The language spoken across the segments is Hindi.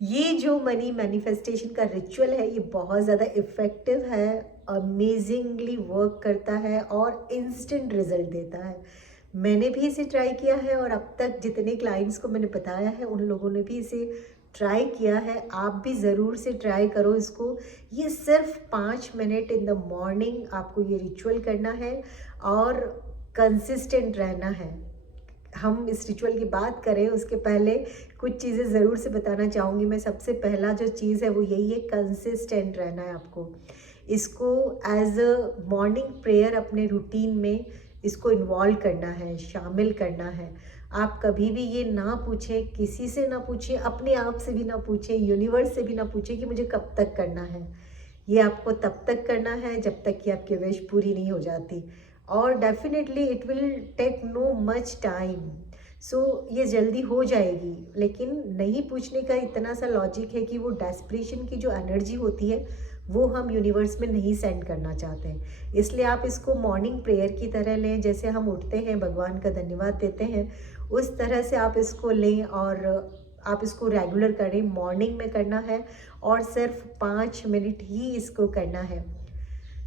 ये जो मनी मैनिफेस्टेशन का रिचुअल है, ये बहुत ज़्यादा इफ़ेक्टिव है, अमेजिंगली वर्क करता है और इंस्टेंट रिजल्ट देता है। मैंने भी इसे ट्राई किया है और अब तक जितने क्लाइंट्स को मैंने बताया है उन लोगों ने भी इसे ट्राई किया है। आप भी ज़रूर से ट्राई करो इसको। ये सिर्फ 5 मिनट इन द मॉर्निंग आपको ये रिचुअल करना है और कंसिस्टेंट रहना है। हम इस रिचुअल की बात करें उसके पहले कुछ चीज़ें ज़रूर से बताना चाहूँगी मैं। सबसे पहला जो चीज़ है वो यही है, कंसिस्टेंट रहना है आपको। इसको एज अ मॉर्निंग प्रेयर अपने रूटीन में इसको इन्वॉल्व करना है, शामिल करना है। आप कभी भी ये ना पूछें, किसी से ना पूछें, अपने आप से भी ना पूछें, यूनिवर्स से भी ना पूछें कि मुझे कब तक करना है। ये आपको तब तक करना है जब तक कि आपकी विश पूरी नहीं हो जाती, और definitely it will take no much time. So ये जल्दी हो जाएगी, लेकिन नहीं पूछने का इतना सा लॉजिक है कि वो डेस्परेशन की जो एनर्जी होती है वो हम यूनिवर्स में नहीं सेंड करना चाहते हैं। इसलिए आप इसको मॉर्निंग प्रेयर की तरह लें, जैसे हम उठते हैं भगवान का धन्यवाद देते हैं, उस तरह से आप इसको लें और आप इसको रेगुलर करें। मॉर्निंग में करना है और सिर्फ 5 मिनट ही इसको करना है।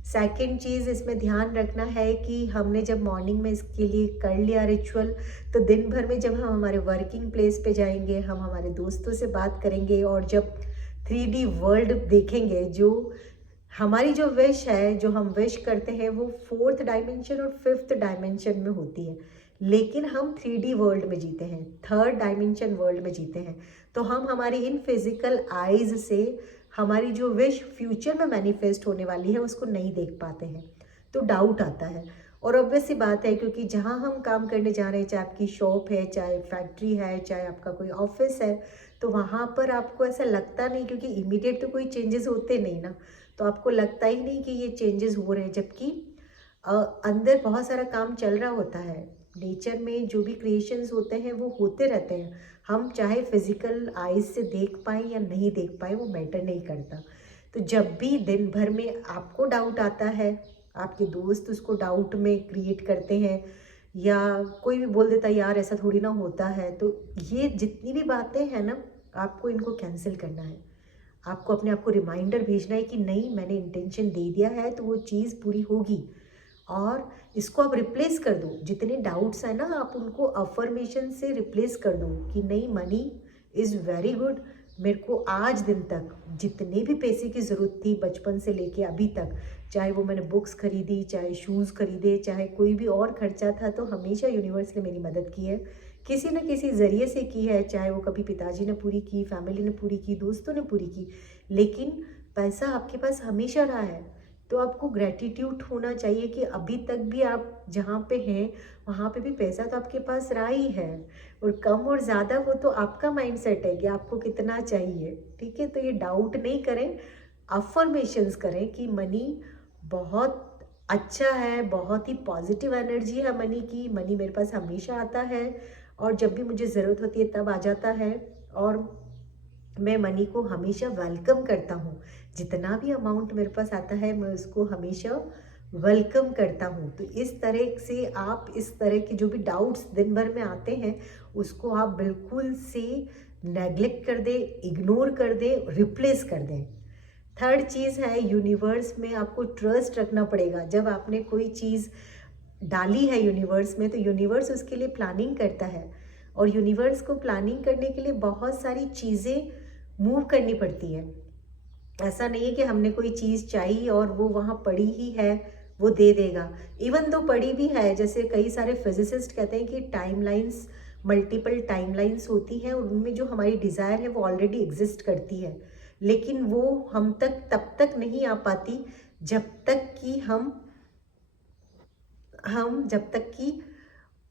सेकंड चीज़ इसमें ध्यान रखना है कि हमने जब मॉर्निंग में इसके लिए कर लिया रिचुअल, तो दिन भर में जब हम हमारे वर्किंग प्लेस पे जाएंगे, हम हमारे दोस्तों से बात करेंगे और जब 3D वर्ल्ड देखेंगे, जो हमारी जो विश है, जो हम विश करते हैं वो 4th डायमेंशन और 5th डायमेंशन में होती है, लेकिन हम 3D वर्ल्ड में जीते हैं, 3rd डायमेंशन वर्ल्ड में जीते हैं। तो हम हमारी इन फिजिकल आइज से हमारी जो विश फ्यूचर में मैनिफेस्ट होने वाली है उसको नहीं देख पाते हैं, तो डाउट आता है। और ऑब्वियस सी बात है, क्योंकि जहाँ हम काम करने जा रहे हैं, चाहे आपकी शॉप है, चाहे फैक्ट्री है, चाहे आपका कोई ऑफिस है, तो वहाँ पर आपको ऐसा लगता नहीं, क्योंकि इमीडिएट तो कोई चेंजेस होते नहीं ना, तो आपको लगता ही नहीं कि ये चेंजेस हो रहे हैं, जबकि अंदर बहुत सारा काम चल रहा होता है। नेचर में जो भी क्रिएशंस होते हैं वो होते रहते हैं, हम चाहे फिजिकल आइज से देख पाएँ या नहीं देख पाएँ, वो मैटर नहीं करता। तो जब भी दिन भर में आपको डाउट आता है, आपके दोस्त उसको डाउट में क्रिएट करते हैं, या कोई भी बोल देता है यार ऐसा थोड़ी ना होता है, तो ये जितनी भी बातें हैं ना, आपको इनको कैंसिल करना है। आपको अपने आप को रिमाइंडर भेजना है कि नहीं, मैंने इंटेंशन दे दिया है तो वो चीज़ पूरी होगी। और इसको आप रिप्लेस कर दो, जितने डाउट्स हैं ना आप उनको अफर्मेशन से रिप्लेस कर दो कि नहीं, मनी इज़ वेरी गुड। मेरे को आज दिन तक जितने भी पैसे की ज़रूरत थी बचपन से लेके अभी तक, चाहे वो मैंने बुक्स खरीदी, चाहे शूज़ खरीदे, चाहे कोई भी और खर्चा था, तो हमेशा यूनिवर्स ने मेरी मदद की है, किसी न किसी ज़रिए से की है। चाहे वो कभी पिताजी ने पूरी की, फैमिली ने पूरी की, दोस्तों ने पूरी की, लेकिन पैसा आपके पास हमेशा रहा है। तो आपको ग्रैटिट्यूड होना चाहिए कि अभी तक भी आप जहाँ पे हैं वहाँ पे भी पैसा तो आपके पास रहा ही है। और कम और ज़्यादा वो तो आपका माइंडसेट है कि आपको कितना चाहिए, ठीक है। तो ये डाउट नहीं करें, अफर्मेशंस करें कि मनी बहुत अच्छा है, बहुत ही पॉजिटिव एनर्जी है मनी की। मनी मेरे पास हमेशा आता है और जब भी मुझे ज़रूरत होती है तब आ जाता है, और मैं मनी को हमेशा वेलकम करता हूँ। जितना भी अमाउंट मेरे पास आता है मैं उसको हमेशा वेलकम करता हूँ। तो इस तरह से आप इस तरह के जो भी डाउट्स दिन भर में आते हैं उसको आप बिल्कुल से नेग्लेक्ट कर दें, इग्नोर कर दें, रिप्लेस कर दें। थर्ड चीज़ है, यूनिवर्स में आपको ट्रस्ट रखना पड़ेगा। जब आपने कोई चीज़ डाली है यूनिवर्स में, तो यूनिवर्स उसके लिए प्लानिंग करता है, और यूनिवर्स को प्लानिंग करने के लिए बहुत सारी चीज़ें मूव करनी पड़ती है। ऐसा नहीं है कि हमने कोई चीज़ चाहिए और वो वहाँ पड़ी ही है, वो दे देगा। इवन दो पड़ी भी है, जैसे कई सारे फिजिसिस्ट कहते हैं कि टाइमलाइंस, मल्टीपल टाइमलाइंस होती हैं, और उनमें जो हमारी डिज़ायर है वो ऑलरेडी एग्जिस्ट करती है, लेकिन वो हम तक तब तक नहीं आ पाती जब तक कि हम जब तक कि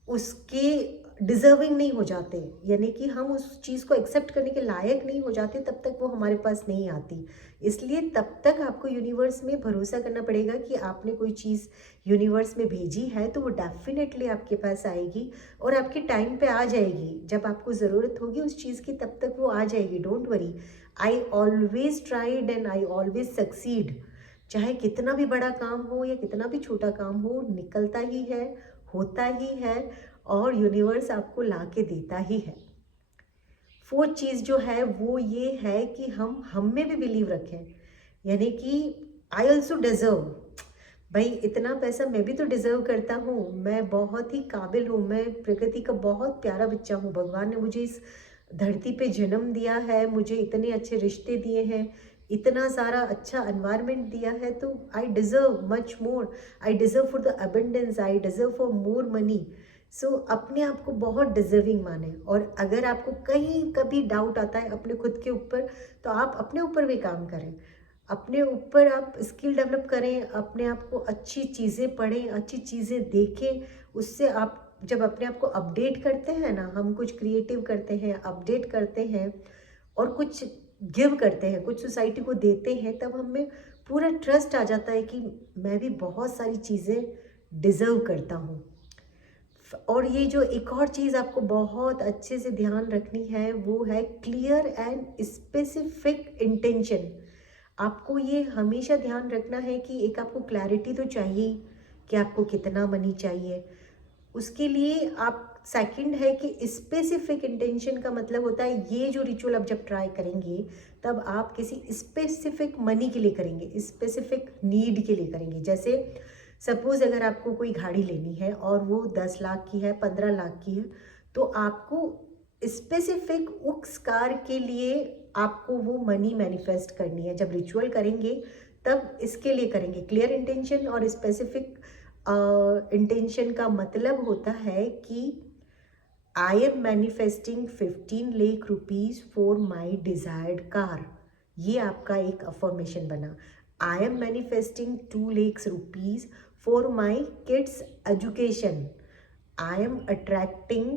उसके डिज़र्विंग नहीं हो जाते, यानी कि हम उस चीज़ को एक्सेप्ट करने के लायक नहीं हो जाते, तब तक वो हमारे पास नहीं आती। इसलिए तब तक आपको यूनिवर्स में भरोसा करना पड़ेगा कि आपने कोई चीज़ यूनिवर्स में भेजी है तो वो डेफिनेटली आपके पास आएगी और आपके टाइम पे आ जाएगी। जब आपको ज़रूरत होगी उस चीज़ की तब तक वो आ जाएगी, don't worry. I always tried and I always succeed. चाहे कितना भी बड़ा काम हो या कितना भी छोटा काम हो, निकलता ही है, होता ही है, और यूनिवर्स आपको ला के देता ही है। फोर्थ चीज़ जो है वो ये है कि हम में भी बिलीव रखें, यानी कि आई ऑल्सो डिज़र्व। भाई इतना पैसा मैं भी तो डिज़र्व करता हूँ, मैं बहुत ही काबिल हूँ, मैं प्रकृति का बहुत प्यारा बच्चा हूँ, भगवान ने मुझे इस धरती पे जन्म दिया है, मुझे इतने अच्छे रिश्ते दिए हैं, इतना सारा अच्छा एनवायरनमेंट दिया है, तो I deserve much more, I deserve for the abundance, I deserve for more money. So अपने आप को बहुत डिजर्विंग माने। और अगर आपको कहीं कभी डाउट आता है अपने खुद के ऊपर, तो आप अपने ऊपर भी काम करें, अपने ऊपर आप स्किल डेवलप करें, अपने आप को अच्छी चीज़ें पढ़ें, अच्छी चीज़ें देखें। उससे आप जब अपने आप को अपडेट करते हैं ना, हम कुछ क्रिएटिव करते हैं, अपडेट करते हैं और कुछ गिव करते हैं, कुछ सोसाइटी को देते हैं, तब हमें पूरा ट्रस्ट आ जाता है कि मैं भी बहुत सारी चीज़ें डिज़र्व करता हूँ। और ये जो एक और चीज़ आपको बहुत अच्छे से ध्यान रखनी है वो है क्लियर एंड स्पेसिफिक इंटेंशन। आपको ये हमेशा ध्यान रखना है कि एक आपको क्लैरिटी तो चाहिए कि आपको कितना मनी चाहिए। उसके लिए आप सेकंड है कि स्पेसिफिक इंटेंशन का मतलब होता है ये जो रिचुअल आप जब ट्राई करेंगे तब आप किसी स्पेसिफिक मनी के लिए करेंगे, स्पेसिफिक नीड के लिए करेंगे। जैसे सपोज़ अगर आपको कोई गाड़ी लेनी है और वो 10 लाख की है, 15 लाख की है, तो आपको स्पेसिफिक उस कार के लिए आपको वो मनी मैनिफेस्ट करनी है। जब रिचुअल करेंगे तब इसके लिए करेंगे। क्लियर इंटेंशन और स्पेसिफिक इंटेंशन का मतलब होता है कि I am manifesting 15 lakh rupees for my desired car. ये आपका एक अफर्मेशन बना। I am manifesting 2 lakhs rupees for my kids education. I am attracting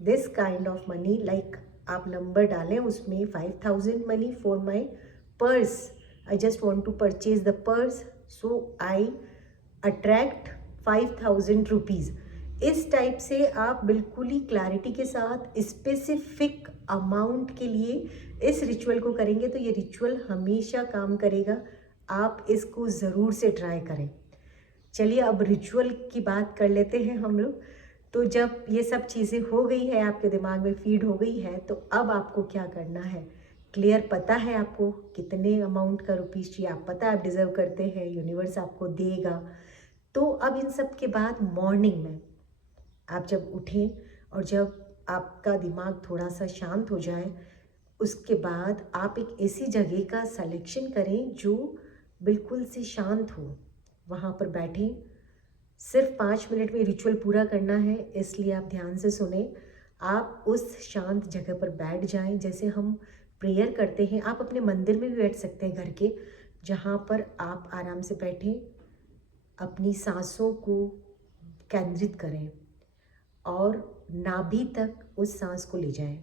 this kind of money, like आप नंबर डालें उसमें 5000 money for my purse. I just want to purchase the purse, so I attract 5000 rupees. इस टाइप से आप बिल्कुल ही क्लैरिटी के साथ स्पेसिफिक अमाउंट के लिए इस रिचुअल को करेंगे तो ये रिचुअल हमेशा काम करेगा। आप इसको ज़रूर से ट्राई करें। चलिए अब रिचुअल की बात कर लेते हैं हम लोग। तो जब ये सब चीज़ें हो गई है, आपके दिमाग में फीड हो गई है, तो अब आपको क्या करना है? क्लियर पता है आपको कितने अमाउंट का रुपीज़ चाहिए, आप पता है आप डिज़र्व करते हैं, यूनिवर्स आपको देगा। तो अब इन सब के बाद मॉर्निंग में आप जब उठें और जब आपका दिमाग थोड़ा सा शांत हो जाए, उसके बाद आप एक ऐसी जगह का सिलेक्शन करें जो बिल्कुल से शांत हो। वहाँ पर बैठें। सिर्फ 5 मिनट में रिचुअल पूरा करना है, इसलिए आप ध्यान से सुने। आप उस शांत जगह पर बैठ जाएं। जैसे हम प्रेयर करते हैं, आप अपने मंदिर में भी बैठ सकते हैं घर के, जहाँ पर आप आराम से बैठें, अपनी सांसों को केंद्रित करें और नाभि तक उस सांस को ले जाएं।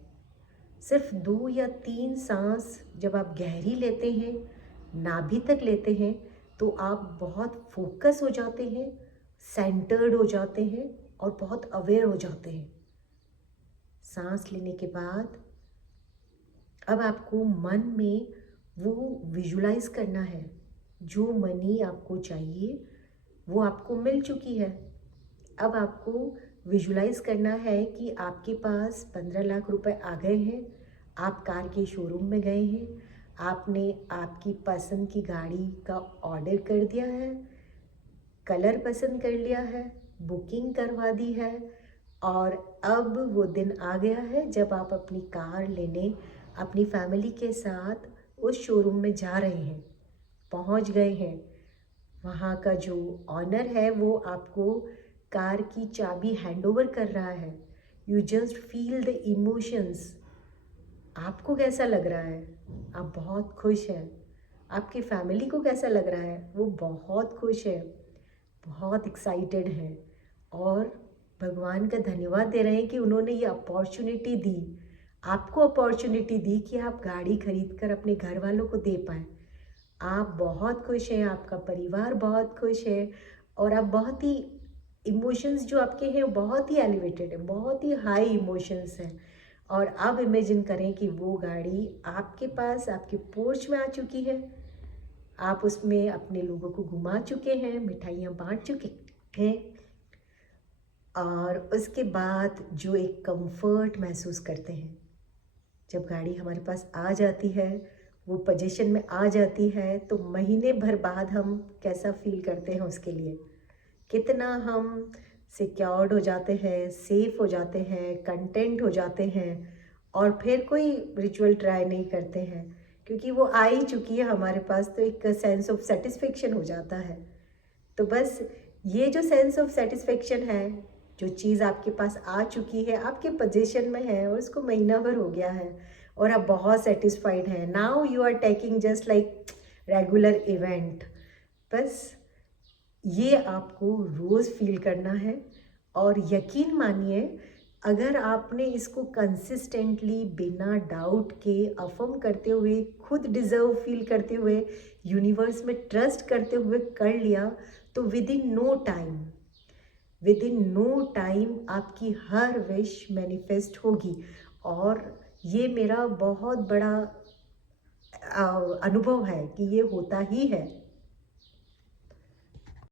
सिर्फ 2 या 3 सांस जब आप गहरी लेते हैं, नाभि तक लेते हैं, तो आप बहुत फोकस हो जाते हैं, सेंटर्ड हो जाते हैं और बहुत अवेयर हो जाते हैं। सांस लेने के बाद अब आपको मन में वो विजुलाइज करना है, जो मनी आपको चाहिए वो आपको मिल चुकी है। अब आपको विजुलाइज करना है कि आपके पास 15 लाख रुपए आ गए हैं, आप कार के शोरूम में गए हैं, आपने आपकी पसंद की गाड़ी का ऑर्डर कर दिया है, कलर पसंद कर लिया है, बुकिंग करवा दी है, और अब वो दिन आ गया है जब आप अपनी कार लेने अपनी फैमिली के साथ उस शोरूम में जा रहे हैं, पहुंच गए हैं। वहाँ का जो ऑनर है वो आपको कार की चाबी हैंडओवर कर रहा है। You just feel the emotions. आपको कैसा लग रहा है? आप बहुत खुश हैं। आपकी फैमिली को कैसा लग रहा है? वो बहुत खुश है, बहुत एक्साइटेड हैं और भगवान का धन्यवाद दे रहे हैं कि उन्होंने ये अपॉर्चुनिटी दी, आपको अपॉर्चुनिटी दी कि आप गाड़ी खरीद कर अपने घर वालों को दे पाएँ। आप बहुत खुश हैं, आपका परिवार बहुत खुश है और आप बहुत ही इमोशंस जो आपके हैं वो बहुत ही एलिवेटेड है, बहुत ही हाई इमोशंस हैं। और अब इमेजिन करें कि वो गाड़ी आपके पास आपके पोर्च में आ चुकी है, आप उसमें अपने लोगों को घुमा चुके हैं, मिठाइयाँ बांट चुके हैं और उसके बाद जो एक कंफर्ट महसूस करते हैं, जब गाड़ी हमारे पास आ जाती है, वो पोजीशन में आ जाती है, तो महीने भर बाद हम कैसा फ़ील करते हैं उसके लिए। कितना हम सिक्योर्ड हो जाते हैं, सेफ़ हो जाते हैं, कंटेंट हो जाते हैं और फिर कोई रिचुअल ट्राई नहीं करते हैं, क्योंकि वो आ ही चुकी है हमारे पास, तो एक सेंस ऑफ सैटिस्फैक्शन हो जाता है। तो बस ये जो सेंस ऑफ सैटिस्फैक्शन है, जो चीज़ आपके पास आ चुकी है, आपके पोजीशन में है और उसको महीना भर हो गया है और आप बहुत सैटिस्फाइड हैं, now you are taking just like regular event. बस ये आपको रोज़ फ़ील करना है और यकीन मानिए, अगर आपने इसको कंसिस्टेंटली बिना डाउट के अफ़र्म करते हुए, खुद डिज़र्व फ़ील करते हुए, यूनिवर्स में ट्रस्ट करते हुए कर लिया, तो विद इन नो टाइम आपकी हर विश मैनिफेस्ट होगी। और ये मेरा बहुत बड़ा अनुभव है कि ये होता ही है।